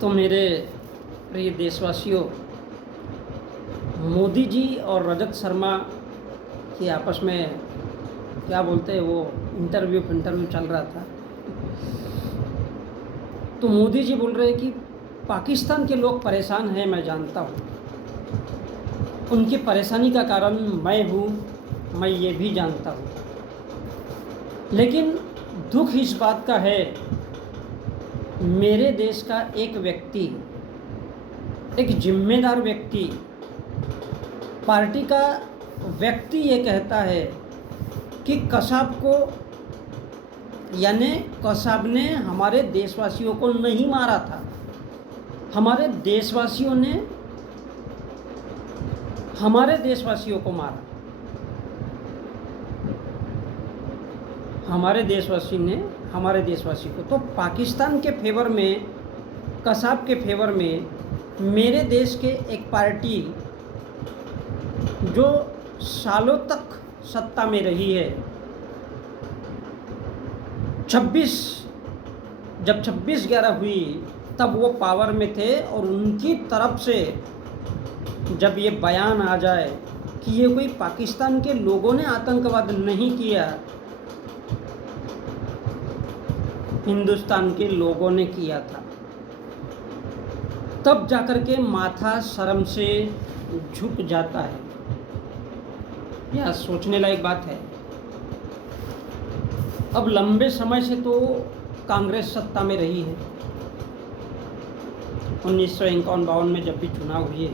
तो मेरे प्रिय देशवासियों, मोदी जी और रजत शर्मा की आपस में क्या बोलते हैं वो इंटरव्यू चल रहा था। तो मोदी जी बोल रहे हैं कि पाकिस्तान के लोग परेशान हैं, मैं जानता हूँ, उनकी परेशानी का कारण मैं हूँ, मैं ये भी जानता हूँ, लेकिन दुख इस बात का है मेरे देश का एक व्यक्ति, एक जिम्मेदार व्यक्ति, पार्टी का व्यक्ति ये कहता है कि कसाब को यानी कसाब ने हमारे देशवासियों को नहीं मारा था, हमारे देशवासियों ने हमारे देशवासियों को मारा, हमारे देशवासी ने हमारे देशवासी को। तो पाकिस्तान के फेवर में, कसाब के फेवर में मेरे देश के एक पार्टी जो सालों तक सत्ता में रही है, जब 26/11 हुई तब वो पावर में थे, और उनकी तरफ से जब ये बयान आ जाए कि ये कोई पाकिस्तान के लोगों ने आतंकवाद नहीं किया, हिंदुस्तान के लोगों ने किया था, तब जाकर के माथा शर्म से झुक जाता है। यह सोचने लायक बात है। अब लंबे समय से तो कांग्रेस सत्ता में रही है। 1951-52 में जब भी चुनाव हुए,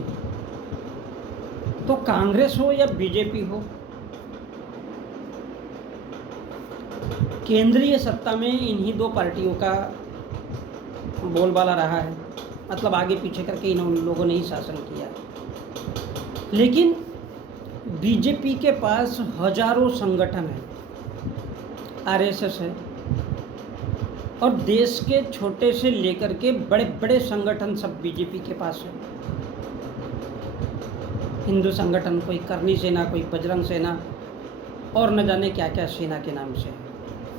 तो कांग्रेस हो या बीजेपी हो, केंद्रीय सत्ता में इन्हीं दो पार्टियों का बोलबाला रहा है। मतलब आगे पीछे करके इन लोगों ने ही शासन किया। लेकिन बीजेपी के पास हजारों संगठन है, आरएसएस है, और देश के छोटे से लेकर के बड़े बड़े संगठन सब बीजेपी के पास है। हिंदू संगठन, कोई करनी सेना, कोई बजरंग सेना, और न जाने क्या क्या सेना के नाम से।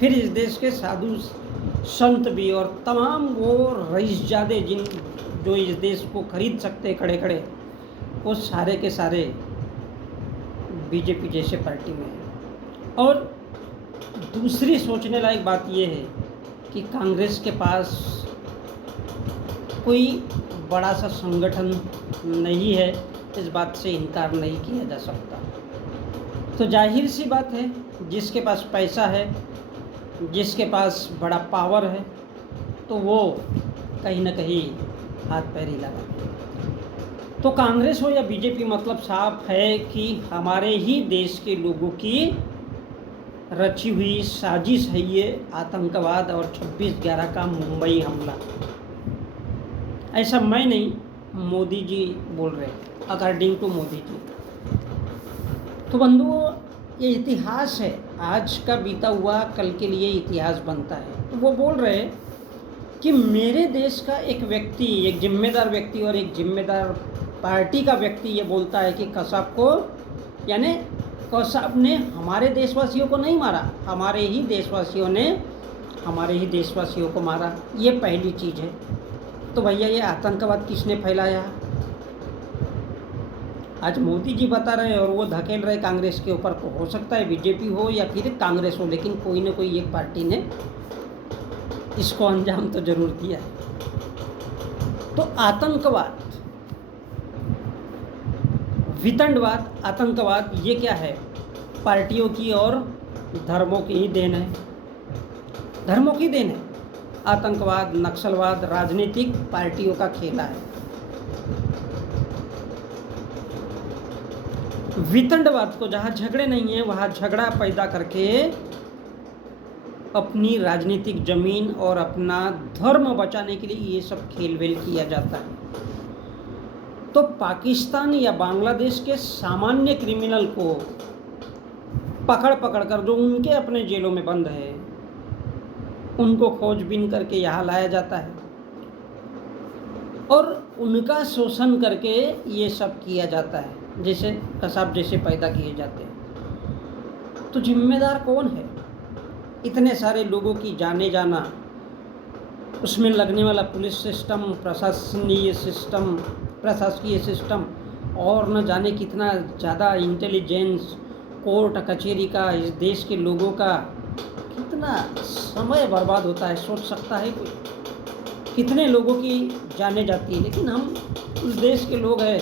फिर इस देश के साधु संत भी और तमाम वो रईसजादे जो इस देश को खरीद सकते खड़े खड़े, वो सारे के सारे बीजेपी जैसे पार्टी में है। और दूसरी सोचने लायक बात यह है कि कांग्रेस के पास कोई बड़ा सा संगठन नहीं है, इस बात से इनकार नहीं किया जा सकता। तो जाहिर सी बात है, जिसके पास पैसा है, जिसके पास बड़ा पावर है, तो वो कहीं ना कहीं हाथ पैर ही लगा। तो कांग्रेस हो या बीजेपी, मतलब साफ है कि हमारे ही देश के लोगों की रची हुई साजिश है ये आतंकवाद और 26/11 का मुंबई हमला। ऐसा मैं नहीं, मोदी जी बोल रहे, अकॉर्डिंग टू मोदी जी। तो बंधुओं, ये इतिहास है, आज का बीता हुआ कल के लिए इतिहास बनता है। तो वो बोल रहे कि मेरे देश का एक व्यक्ति, एक जिम्मेदार व्यक्ति और एक जिम्मेदार पार्टी का व्यक्ति ये बोलता है कि कसाब को, यानी कसाब ने हमारे देशवासियों को नहीं मारा, हमारे ही देशवासियों ने हमारे ही देशवासियों को मारा। ये पहली चीज़ है। तो भैया, ये आतंकवाद किसने फैलाया? आज मोदी जी बता रहे हैं और वो धकेल रहे कांग्रेस के ऊपर। को हो सकता है बीजेपी हो या फिर कांग्रेस हो, लेकिन कोई ना कोई एक पार्टी ने इसको अंजाम तो जरूर दिया है। तो आतंकवाद, वितंडवाद, आतंकवाद, ये क्या है? पार्टियों की और धर्मों की ही देन है, धर्मों की देन है। आतंकवाद, नक्सलवाद राजनीतिक पार्टियों का खेला है। वितंडवाद को जहाँ झगड़े नहीं है वहाँ झगड़ा पैदा करके अपनी राजनीतिक जमीन और अपना धर्म बचाने के लिए ये सब खेलवेल किया जाता है। तो पाकिस्तान या बांग्लादेश के सामान्य क्रिमिनल को पकड़ कर, जो उनके अपने जेलों में बंद है, उनको खोजबीन करके यहाँ लाया जाता है और उनका शोषण करके ये सब किया जाता है, जैसे कसाब जैसे पैदा किए जाते हैं। तो जिम्मेदार कौन है? इतने सारे लोगों की जाने जाना उसमें लगने वाला पुलिस सिस्टम, प्रशासकीय सिस्टम और न जाने कितना ज़्यादा इंटेलिजेंस, कोर्ट कचहरी का, इस देश के लोगों का कितना समय बर्बाद होता है, सोच सकता है कोई? कितने लोगों की जाने जाती है। लेकिन हम उस देश के लोग हैं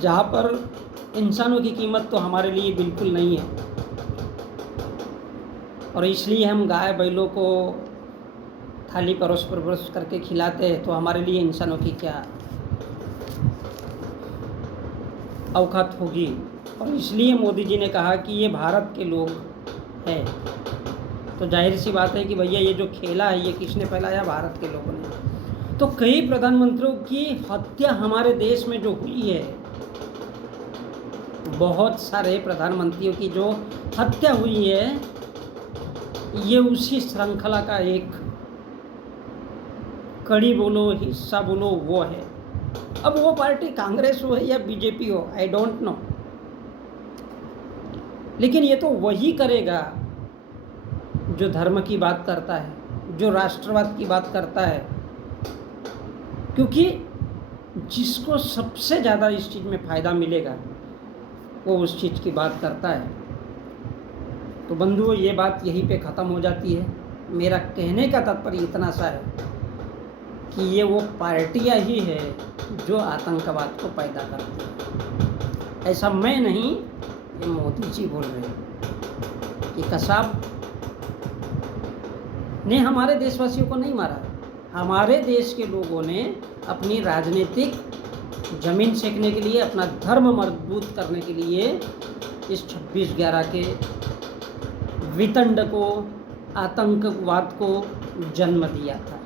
जहाँ पर इंसानों की कीमत तो हमारे लिए बिल्कुल नहीं है, और इसलिए हम गाय बैलों को थाली परोस करके खिलाते हैं, तो हमारे लिए इंसानों की क्या औकात होगी। और इसलिए मोदी जी ने कहा कि ये भारत के लोग हैं, तो जाहिर सी बात है कि भैया ये जो खेला है ये किसने फैलाया? भारत के लोगों ने। तो कई प्रधानमंत्रियों की हत्या हमारे देश में जो हुई है, बहुत सारे प्रधानमंत्रियों की जो हत्या हुई है, ये उसी श्रृंखला का एक कड़ी बोलो, हिस्सा बोलो, वो है। अब वो पार्टी कांग्रेस हो या बीजेपी हो, आई डोंट नो, लेकिन ये तो वही करेगा जो धर्म की बात करता है, जो राष्ट्रवाद की बात करता है, क्योंकि जिसको सबसे ज़्यादा इस चीज़ में फ़ायदा मिलेगा वो उस चीज़ की बात करता है। तो बंधुओं, ये बात यहीं पे ख़त्म हो जाती है। मेरा कहने का तात्पर्य इतना सा है कि ये वो पार्टियां ही है जो आतंकवाद को पैदा करती है। ऐसा मैं नहीं, ये मोदी जी बोल रहे हैं कि कसाब ने हमारे देशवासियों को नहीं मारा, हमारे देश के लोगों ने अपनी राजनीतिक जमीन सेकने के लिए, अपना धर्म मजबूत करने के लिए इस 26/11 के वितंड को, आतंकवाद को जन्म दिया था।